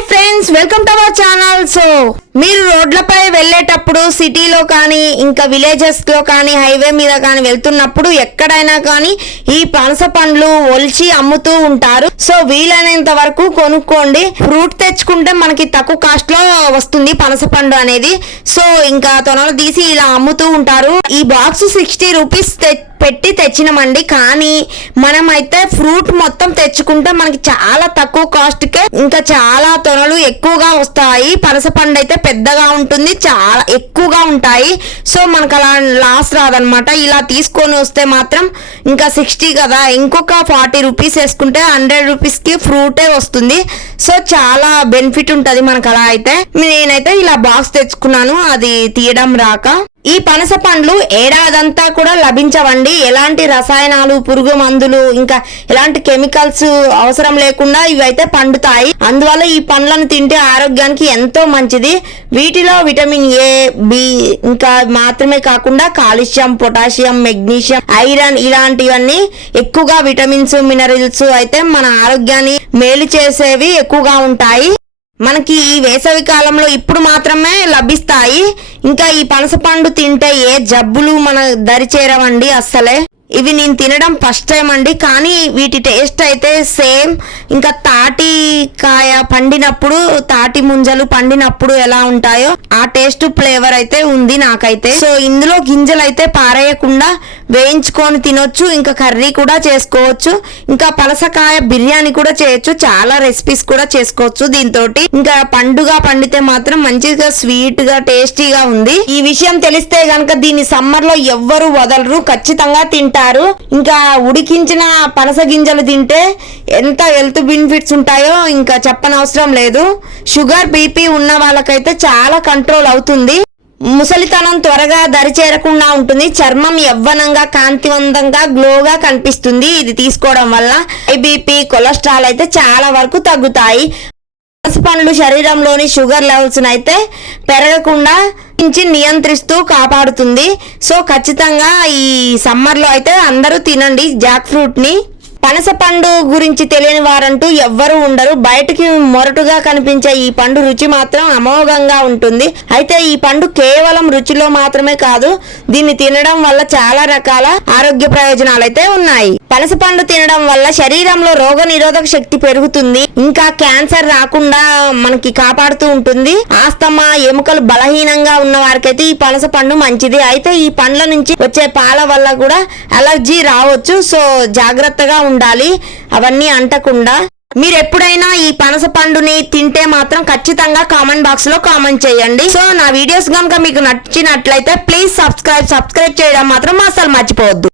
Hi friends, welcome to our channel. So మీరు రోడ్లపై వెళ్ళేటప్పుడు సిటీలో కానీ ఇంకా విలేజెస్ లో కానీ హైవే మీద కానీ వెళ్తున్నప్పుడు ఎక్కడైనా కానీ ఈ పనస పండ్లు ఒలిచి అమ్ముతూ ఉంటారు. సో వీలైనంత వరకు కొనుక్కోండి. ఫ్రూట్ తెచ్చుకుంటే మనకి తక్కువ కాస్ట్ లో వస్తుంది పనస పండు అనేది. సో ఇంకా తొనలు తీసి ఇలా అమ్ముతూ ఉంటారు. ఈ బాక్స్ 60 రూపీస్ పెట్టి తెచ్చినామండి. కానీ మనం అయితే ఫ్రూట్ మొత్తం తెచ్చుకుంటే మనకి చాలా తక్కువ కాస్ట్ కే ఇంకా చాలా తొనలు ఎక్కువగా వస్తాయి. పనస పండు అయితే పెద్దగా ఉంటుంది, చాలా ఎక్కువగా ఉంటాయి. సో మనకు అలా లాస్ రాదనమాట. ఇలా తీసుకొని వస్తే మాత్రం ఇంకా 60 కదా, ఇంకొక 40 రూపీస్ వేసుకుంటే 100 రూపీస్ కి ఫ్రూటే వస్తుంది. సో చాలా బెనిఫిట్ ఉంటది మనకు. అలా అయితే నేనైతే ఇలా బాక్స్ తెచ్చుకున్నాను, అది తీయడం రాక. ఈ పనస పండ్లు ఏడాదంతా కూడా లభించవండి. ఎలాంటి రసాయనాలు, పురుగు మందులు, ఇంకా ఎలాంటి కెమికల్స్ అవసరం లేకుండా ఇవైతే పండుతాయి. అందువల్ల ఈ పండ్లను తింటే ఆరోగ్యానికి ఎంతో మంచిది. వీటిలో విటమిన్ ఏ, బి ఇంకా మాత్రమే కాకుండా కాల్షియం, పొటాషియం, మెగ్నీషియం, ఐరన్ ఇలాంటివన్నీ ఎక్కువగా విటమిన్స్, మినరల్స్ అయితే మన ఆరోగ్యాన్ని మేలు చేసేవి ఎక్కువగా ఉంటాయి. మనకి ఈ వేసవి కాలంలో ఇప్పుడు మాత్రమే లభిస్తాయి. ఇంకా ఈ పనస పండు తింటే ఏ జబ్బులు మన దరి చేరవండి అస్సలే. ఇవి నేను తినడం ఫస్ట్ టైం అండి, కానీ వీటి టేస్ట్ అయితే సేమ్ ఇంకా తాటి కాయ పండినప్పుడు, తాటి ముంజలు పండినప్పుడు ఎలా ఉంటాయో ఆ టేస్ట్ ఫ్లేవర్ అయితే ఉంది నాకైతే. సో ఇందులో గింజలు అయితే పారేయకుండా వేయించుకొని తినొచ్చు, ఇంకా కర్రీ కూడా చేసుకోవచ్చు, ఇంకా పనసకాయ బిర్యానీ కూడా చేయొచ్చు, చాలా రెసిపీస్ కూడా చేసుకోవచ్చు దీంతో. ఇంకా పండుగ పండితే మాత్రం మంచిగా స్వీట్ గా టేస్టీగా ఉంది. ఈ విషయం తెలిస్తే గనక దీన్ని సమ్మర్ లో ఎవ్వరు వదలరు, ఖచ్చితంగా తింటారు. ఇంకా ఉడికించిన పనస గింజలు తింటే ఎంత హెల్త్ బెనిఫిట్స్ ఉంటాయో ఇంకా చెప్పనవసరం లేదు. షుగర్, బీపీ ఉన్న వాళ్ళకైతే చాలా కంట్రోల్ అవుతుంది. ముసలితనం త్వరగా దరి చేరకుండా ఉంటుంది. చర్మం యవ్వనంగా, కాంతివంతంగా, గ్లోగా కనిపిస్తుంది ఇది తీసుకోవడం వల్ల. బీపీ, కొలెస్ట్రాల్ అయితే చాలా వరకు తగ్గుతాయి. పనస పండ్లు శరీరంలోని షుగర్ లెవెల్స్ అయితే పెరగకుండా నియంత్రిస్తూ కాపాడుతుంది. సో ఖచ్చితంగా ఈ సమ్మర్ లో అయితే అందరూ తినండి జాక్ ఫ్రూట్ ని. పనస పండు గురించి తెలియని వారంటూ ఎవ్వరూ ఉండరు. బయటకి మొరటుగా కనిపించే ఈ పండు రుచి మాత్రం అమోఘంగా ఉంటుంది. అయితే ఈ పండు కేవలం రుచిలో మాత్రమే కాదు, దీన్ని తినడం వల్ల చాలా రకాల ఆరోగ్య ప్రయోజనాలు అయితే ఉన్నాయి. పనస పండు తినడం వల్ల శరీరంలో రోగ నిరోధక శక్తి పెరుగుతుంది, ఇంకా క్యాన్సర్ రాకుండా మనకి కాపాడుతూ ఉంటుంది. ఆస్తమా, ఎముకలు బలహీనంగా ఉన్న వారికైతే ఈ పనస పండు మంచిది. అయితే ఈ పండ్ల నుంచి వచ్చే పాల వల్ల కూడా అలర్జీ రావచ్చు. సో జాగ్రత్తగా ఉండాలి అవన్నీ అంటకుండా. మీరు ఎప్పుడైనా ఈ పనస పండుని తింటే మాత్రం ఖచ్చితంగా కామెంట్ బాక్స్ లో కామెంట్ చేయండి. సో నా వీడియోస్ కనుక మీకు నచ్చినట్లయితే ప్లీజ్ సబ్స్క్రైబ్ చేయడం మాత్రం అసలు మర్చిపోవద్దు.